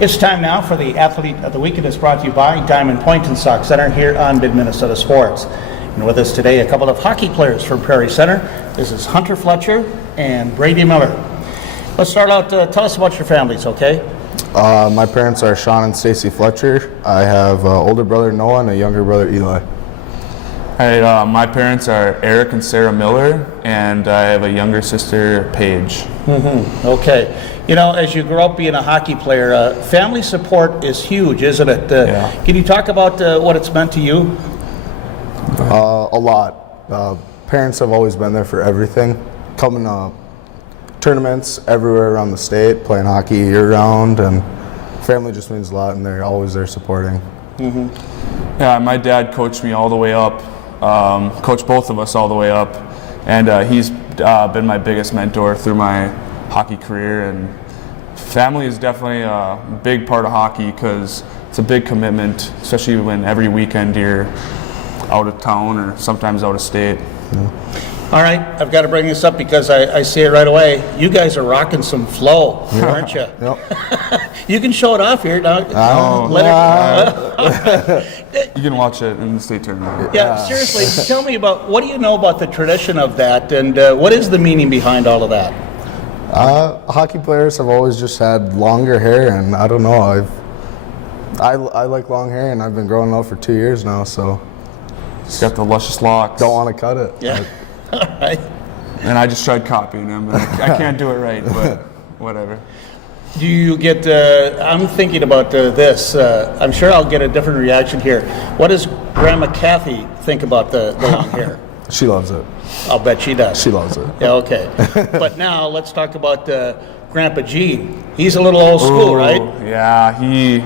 It's time now for the Athlete of the Week. It is brought to you by Diamond Point and Sauk Center here on Midmnsports. And with us today, a couple of hockey players from Prairie Center. This is Hunter Fletcher and Brady Miller. Let's start out. Tell us about your families, okay? My parents are Sean and Stacy Fletcher. I have an older brother, Noah, and a younger brother, Eli. Hey, my parents are Eric and Sarah Miller, and I have a younger sister, Paige. Okay. You know, as you grow up being a hockey player, family support is huge, isn't it? Yeah. Can you talk about what it's meant to you? A lot. Parents have always been there for everything. Coming to tournaments everywhere around the state, playing hockey year-round, and family just means a lot, and they're always there supporting. Yeah, my dad coached me all the way up, coached both of us all the way up, and he's been my biggest mentor through my hockey career. And family is definitely a big part of hockey because it's a big commitment, especially when every weekend you're out of town or sometimes out of state. All right, I've got to bring this up because I see it right away. You guys are rocking some flow, aren't you? Yep. You can show it off here now. You can watch it in the state tournament. Yeah, seriously, tell me about, what do you know about the tradition of that, and what is the meaning behind all of that? Hockey players have always just had longer hair, and I don't know. I like long hair, and I've been growing it out for 2 years now, so. He's got the luscious locks. Don't want to cut it. Yeah. All right. And I just tried copying him. And I can't do it right, but whatever. Do you get, I'm thinking about this. I'm sure I'll get a different reaction here. What does Grandma Kathy think about the long hair? She loves it. I'll bet she does. She loves it. Yeah, okay. But now let's talk about Grandpa Gene. He's a little old school, right? Yeah,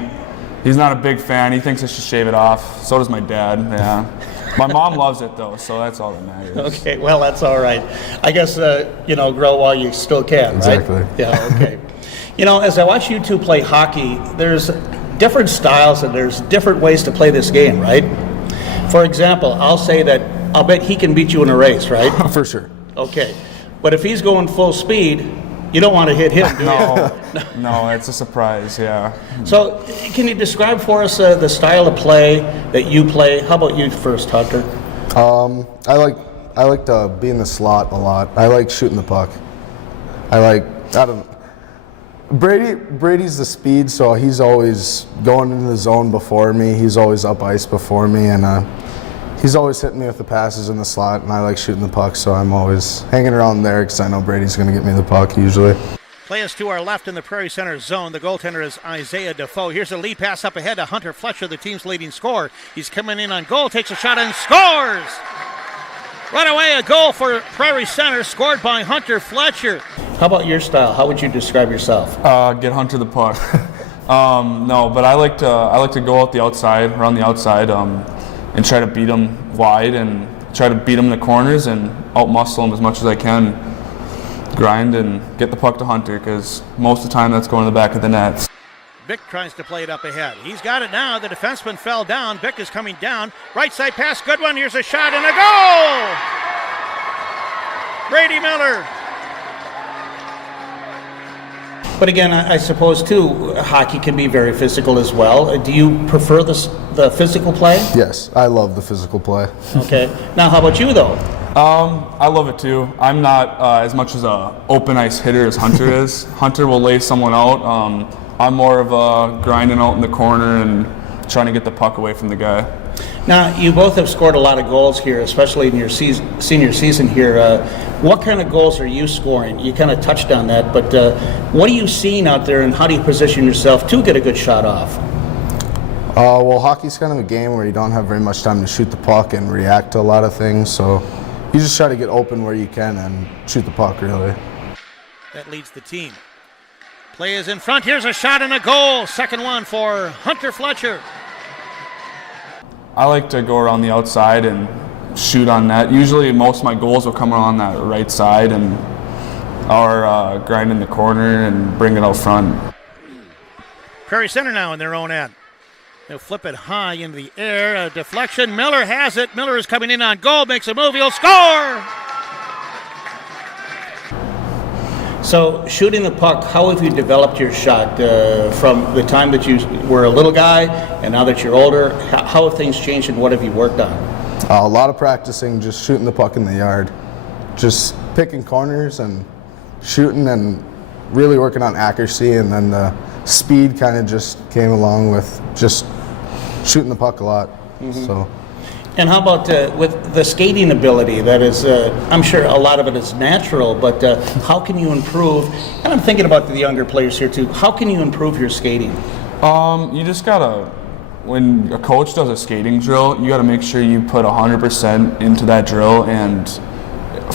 he's not a big fan. He thinks I should shave it off. So does my dad, yeah. My mom loves it, though, so that's all that matters. Okay, well, that's all right. I guess, grow while you still can, Exactly. right? Yeah, okay. As I watch you two play hockey, there's different styles and there's different ways to play this game, right? For example, I'll bet he can beat you in a race, right? For sure. Okay. But if he's going full speed, you don't want to hit him, do you? No, it's a surprise, yeah. So, can you describe for us the style of play that you play? How about you first, Hunter? I like to be in the slot a lot. I like shooting the puck. Brady's the speed, so he's always going into the zone before me. He's always up ice before me, and he's always hitting me with the passes in the slot, and I like shooting the puck, so I'm always hanging around there because I know Brady's going to get me the puck usually. Play is to our left in the Prairie Center zone. The goaltender is Isaiah Defoe. Here's a lead pass up ahead to Hunter Fletcher, the team's leading scorer. He's coming in on goal, takes a shot and scores! Right away, a goal for Prairie Center, scored by Hunter Fletcher. How about your style? How would you describe yourself? Get Hunter the puck. No, but I like to go out the outside, around the outside, and try to beat him wide and try to beat him in the corners and out-muscle him as much as I can. Grind and get the puck to Hunter because most of the time that's going to the back of the net. Bick tries to play it up ahead. He's got it now. The defenseman fell down. Bick is coming down. Right side pass, good one. Here's a shot and a goal! Brady Miller. But again, I suppose, too, hockey can be very physical as well. Do you prefer the physical play? Yes, I love the physical play. Okay. Now, how about you, though? I love it, too. I'm not as much as an open ice hitter as Hunter is. Hunter will lay someone out. I'm more of a grinding out in the corner and trying to get the puck away from the guy. Now, you both have scored a lot of goals here, especially in your senior season here. What kind of goals are you scoring? You kind of touched on that, but what are you seeing out there, and how do you position yourself to get a good shot off? Well, hockey's kind of a game where you don't have very much time to shoot the puck and react to a lot of things, so you just try to get open where you can and shoot the puck, really. That leads the team. Play is in front. Here's a shot and a goal. Second one for Hunter Fletcher. I like to go around the outside and shoot on net. Usually most of my goals will come around that right side or grind in the corner and bring it out front. Prairie Center now in their own end. They'll flip it high into the air. A deflection. Miller has it. Miller is coming in on goal. Makes a move. He'll score! So shooting the puck, how have you developed your shot from the time that you were a little guy and now that you're older? How have things changed and what have you worked on? A lot of practicing, just shooting the puck in the yard, just picking corners and shooting and really working on accuracy, and then the speed kind of just came along with just shooting the puck a lot. So. And how about with the skating ability? That is, I'm sure a lot of it is natural, but how can you improve? And I'm thinking about the younger players here too. How can you improve your skating? You just gotta, when a coach does a skating drill, you gotta make sure you put 100% into that drill, and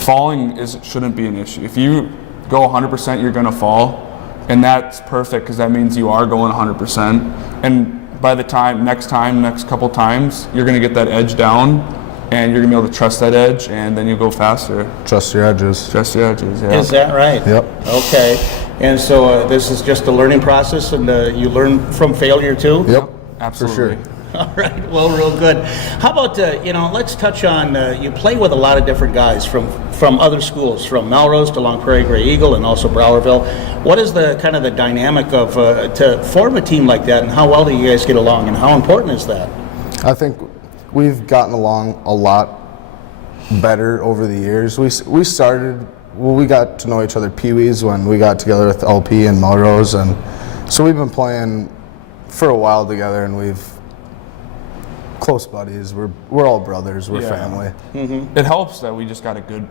falling shouldn't be an issue. If you go 100%, you're gonna fall, and that's perfect because that means you are going 100%. And by the next couple times, you're gonna get that edge down, and you're gonna be able to trust that edge, and then you go faster. Trust your edges. Trust your edges. Yeah. Is that right? Yep. Okay. And so this is just a learning process, and you learn from failure too? Yep. Absolutely. For sure. All right, well, real good. How about, let's touch on, you play with a lot of different guys from other schools, from Melrose to Long Prairie Grey Eagle and also Browerville. What is the kind of the dynamic of, to form a team like that, and how well do you guys get along, and how important is that? I think we've gotten along a lot better over the years. We got to know each other Pee-wees when we got together with LP and Melrose, and so we've been playing for a while together, and we've close buddies. We're all brothers. We're family. It helps that we just got a good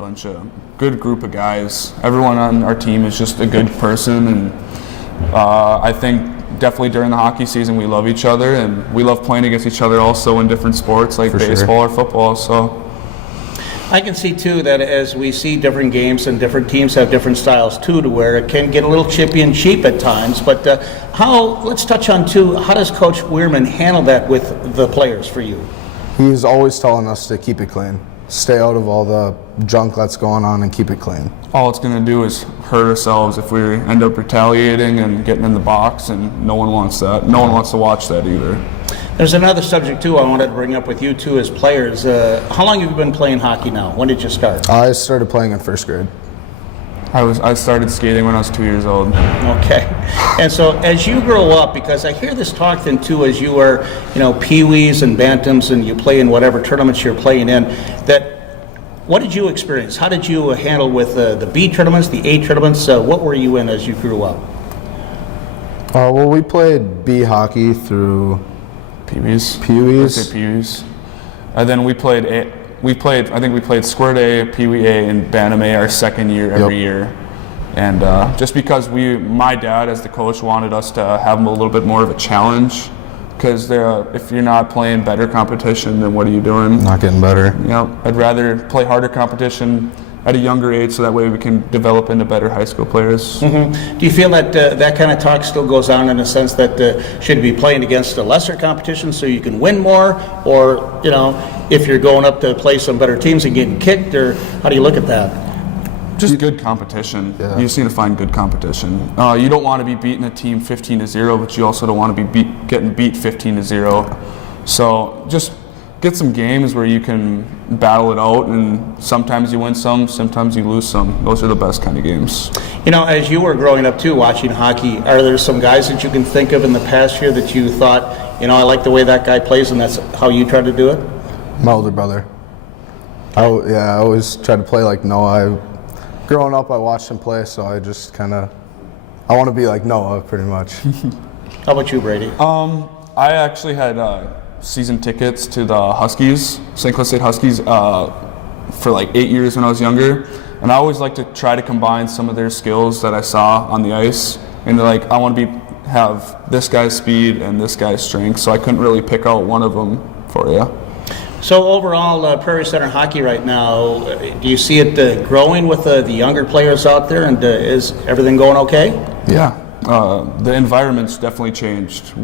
group of guys. Everyone on our team is just a good person, and I think definitely during the hockey season we love each other, and we love playing against each other also in different sports like baseball or football. So I can see too that as we see different games and different teams have different styles too, to where it can get a little chippy and cheap at times. But let's touch on too, how does Coach Weirman handle that with the players for you? He's always telling us to keep it clean. Stay out of all the junk that's going on and keep it clean. All it's going to do is hurt ourselves if we end up retaliating and getting in the box, and no one wants that. No one wants to watch that either. There's another subject too I wanted to bring up with you two as players. How long have you been playing hockey now? When did you start? I started playing in first grade. I started skating when I was 2 years old. Okay. And so as you grow up, because I hear this talk then too, as you are, Pee-wees and Bantams, and you play in whatever tournaments you're playing in, that what did you experience? How did you handle with the B tournaments, the A tournaments? What were you in as you grew up? Well, we played B hockey through Pee-wees. Pee-wees. Pee-wees. And then I think we played Squirt A, Pee-wee A, and Bantam A our second year every year. And just because my dad as the coach wanted us to have a little bit more of a challenge, because if you're not playing better competition, then what are you doing? Not getting better. I'd rather play harder competition at a younger age, so that way we can develop into better high school players. Mm-hmm. Do you feel that that kind of talk still goes on in a sense that should you be playing against a lesser competition so you can win more, or if you're going up to play some better teams and getting kicked, or how do you look at that? Just good competition. Yeah. You just need to find good competition. You don't want to be beating a team 15-0, but you also don't want to be getting beat 15-0. So just get some games where you can battle it out, and sometimes you win some, sometimes you lose some. Those are the best kind of games. As you were growing up too, watching hockey, are there some guys that you can think of in the past year that you thought, I like the way that guy plays, and that's how you tried to do it? My older brother. I always tried to play like Noah. Growing up, I watched him play, so I just I want to be like Noah, pretty much. How about you, Brady? I actually had season tickets to the Huskies, St. Cloud State Huskies, for like 8 years when I was younger, and I always like to try to combine some of their skills that I saw on the ice, and I want to have this guy's speed and this guy's strength, so I couldn't really pick out one of them for you. So overall, Prairie Center hockey right now, do you see it growing with the younger players out there, and is everything going okay? Yeah, the environment's definitely changed.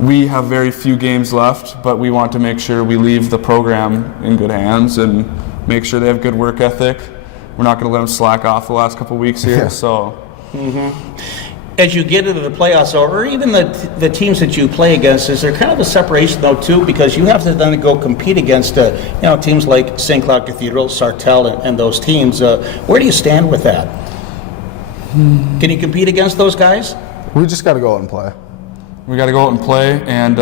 We have very few games left, but we want to make sure we leave the program in good hands and make sure they have good work ethic. We're not going to let them slack off the last couple of weeks here. Yeah. So. Mm-hmm. As you get into the playoffs, or even the teams that you play against, is there kind of a separation though too, because you have to then go compete against teams like St. Cloud Cathedral, Sartell, and those teams. Where do you stand with that? Can you compete against those guys? We just got to go out and play. We got to go out and play, and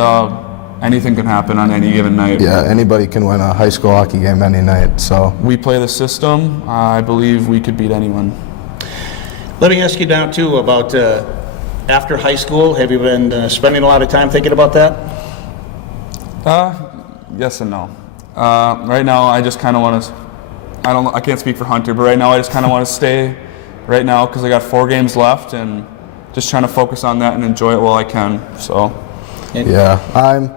anything can happen on any given night. Yeah, anybody can win a high school hockey game any night. So We play the system. I believe we could beat anyone. Let me ask you now, too, about after high school. Have you been spending a lot of time thinking about that? Yes and no. Right now, I just kind of want to. I can't speak for Hunter, but right now I just kind of want to stay right now because I got 4 games left and just trying to focus on that and enjoy it while I can. So. yeah, I'm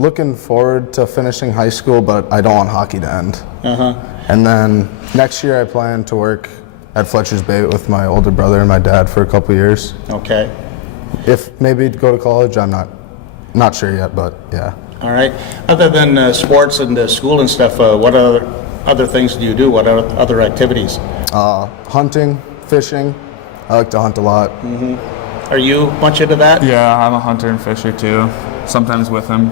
looking forward to finishing high school, but I don't want hockey to end. And then next year I plan to work at Fletcher's Bay with my older brother and my dad for a couple years. Okay. If maybe to go to college, I'm not sure yet, but yeah. All right. Other than sports and school and stuff, what other things do you do? What other activities? Hunting, fishing. I like to hunt a lot. Are you much into that? Yeah, I'm a hunter and fisher too. Sometimes with him.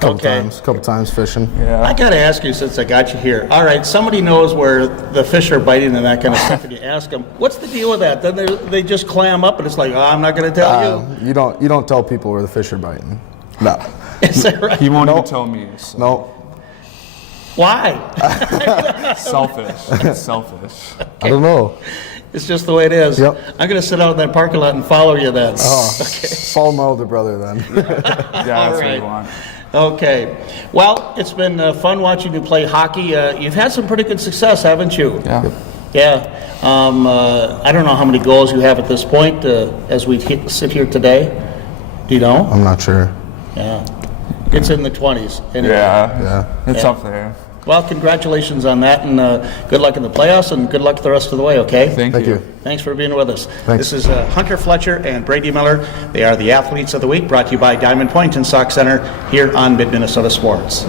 Couple times fishing. Yeah. I got to ask you, since I got you here. All right, somebody knows where the fish are biting and that kind of stuff, and you ask them, what's the deal with that? Then they just clam up, and it's like, oh, I'm not going to tell you. You don't tell people where the fish are biting. No. Is that right? He won't even tell me. So. No. Why? Selfish. It's selfish. I don't know. It's just the way it is. Yep. I'm going to sit out in that parking lot and follow you then. Follow my older brother then. Yeah, that's what you want. Okay. Well, it's been fun watching you play hockey. You've had some pretty good success, haven't you? Yeah. Yeah. I don't know how many goals you have at this point as we sit here today. Do you know? I'm not sure. Yeah. It's in the 20s. Anyway. Yeah. It's up there. Well, congratulations on that, and good luck in the playoffs, and good luck the rest of the way, okay? Thank you. Thanks for being with us. Thanks. This is Hunter Fletcher and Brady Miller. They are the Athletes of the Week, brought to you by Diamond Point and Sauk Center here on Mid-Minnesota Sports.